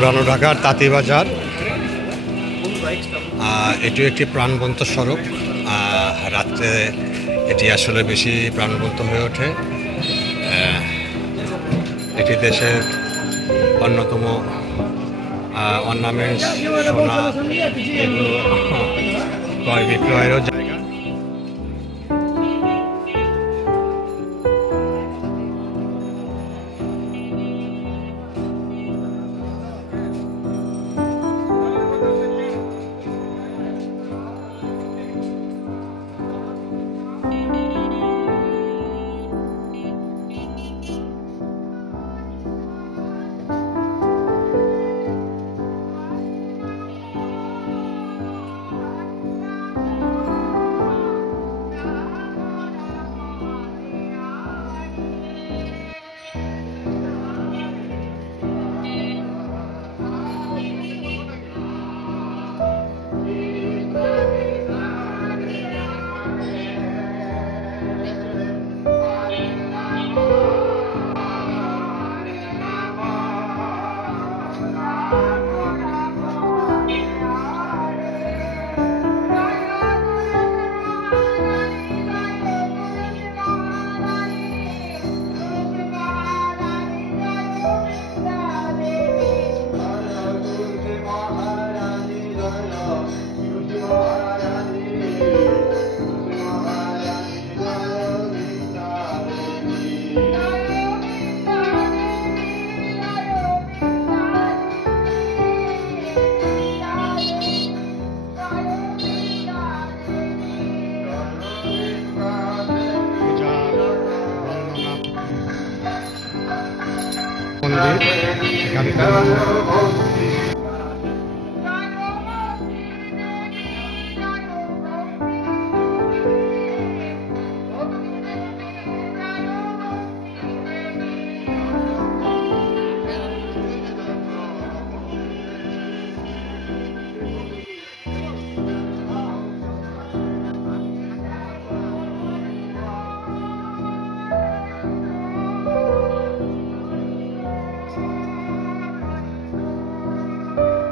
পুরানো ঢাকার তাঁতীবাজার। এটিও একটি প্রাণবন্ত সড়ক। রাত্রে এটি আসলে বেশি প্রাণবন্ত হয়ে ওঠে। এটি দেশের অন্যতম অর্নামেন্টস, সোনা, এগুলো ক্রয় বিক্রয়েরও জায়গা।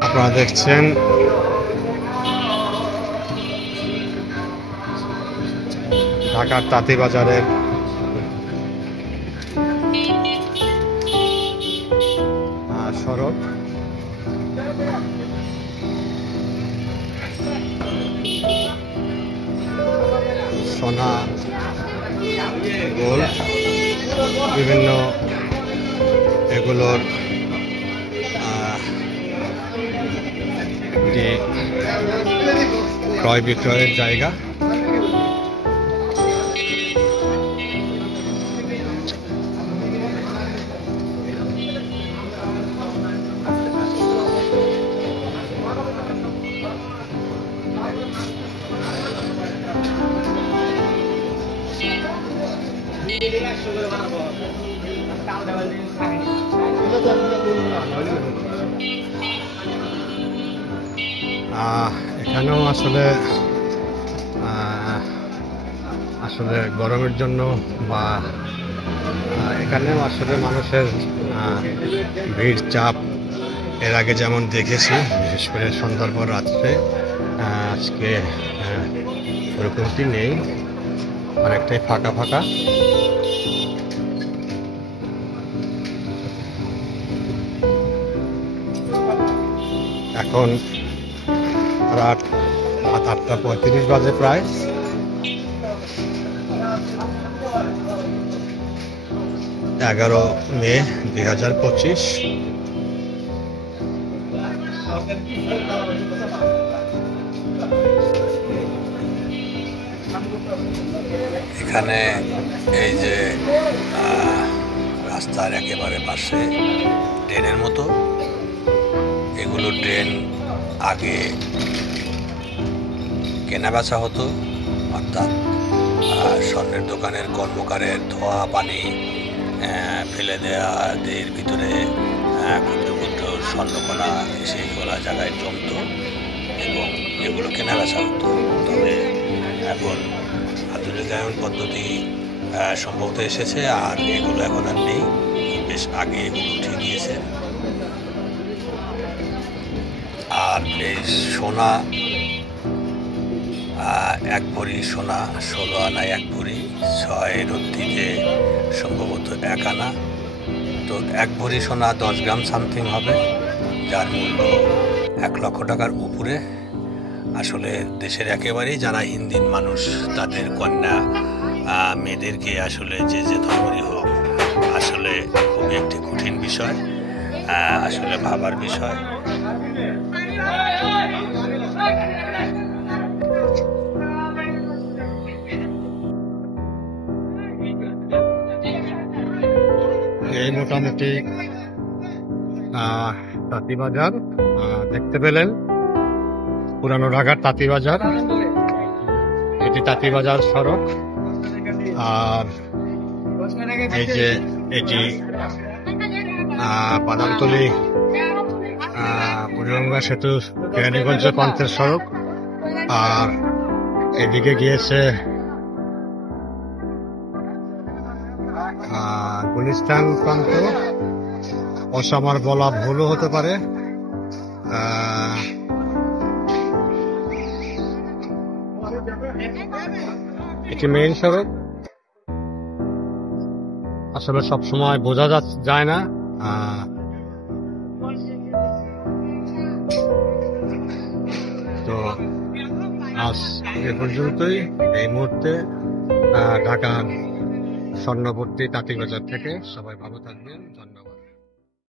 আপনারা দেখছেন ঢাকার তাঁতীবাজারের সড়ক। সোনা, গোল্ড, বিভিন্ন এগুলোর ক্রয় বিক্রয়ের জায়গা। এখানেও আসলে গরমের জন্য বা এখানেও আসলে মানুষের ভিড় চাপ এর আগে যেমন দেখেছি, বিশেষ করে সন্ধ্যার পর রাত্রে। আজকে ওরকমটি নেই, অনেকটাই ফাঁকা ফাঁকা। এখন রাত 8:35 বাজে প্রায়। মে 2025। এখানে এই যে রাস্তার একেবারে পাশে ট্রেনের মতো, এগুলো ট্রেন আগে কেনা বেচা হতো, অর্থাৎ স্বর্ণের দোকানের কর্মকারের ধোয়া পানি ফেলে দেওয়া এর ভিতরে ক্ষুদ্র ক্ষুদ্র স্বর্ণকণা এসে খোলা জায়গায় জমত এবং এগুলো কেনা বেচা হতো। তবে এখন আধুনিকায়ন পদ্ধতি সম্ভবত এসেছে, আর এগুলো এখন আর নেই। বেশ আগে এগুলো উঠে গিয়েছে। এই সোনা 1 ভরি সোনা 16 আনায় 1 ভরি, 6 রত্তিতে সম্ভবত 1 আনা। তো 1 ভরি সোনা 10 গ্রাম সামথিং হবে, যার মূল্য 1 লক্ষ টাকার উপরে। আসলে দেশের একেবারেই যারা হিন্দিন মানুষ, তাদের কন্যা মেয়েদেরকে আসলে যে ধর্মেরই হোক, আসলে খুবই একটি কঠিন বিষয়, আসলে ভাবার বিষয়। এই মোটামুটি তাঁতিবাজার দেখতে পেলেন, পুরানো ঢাকার তাঁতিবাজার। এটি তাঁতিবাজার সড়ক। আর এই যে এটি বাদামতলী বুড়িগঙ্গা সেতু কেরানীগঞ্জ প্রান্তের সড়ক। আর এদিকে গিয়েছে গুলিস্তান প্রান্ত। অসামার বলা ভুলও হতে পারে। এটি মেইন সড়ক। আসলে সবসময় বোঝা যায় না। তো আজ এ পর্যন্তই। এই মুহূর্তে ঢাকার স্বর্ণবর্তী তাঁতিবাজার থেকে সবাই ভালো থাকবেন। ধন্যবাদ।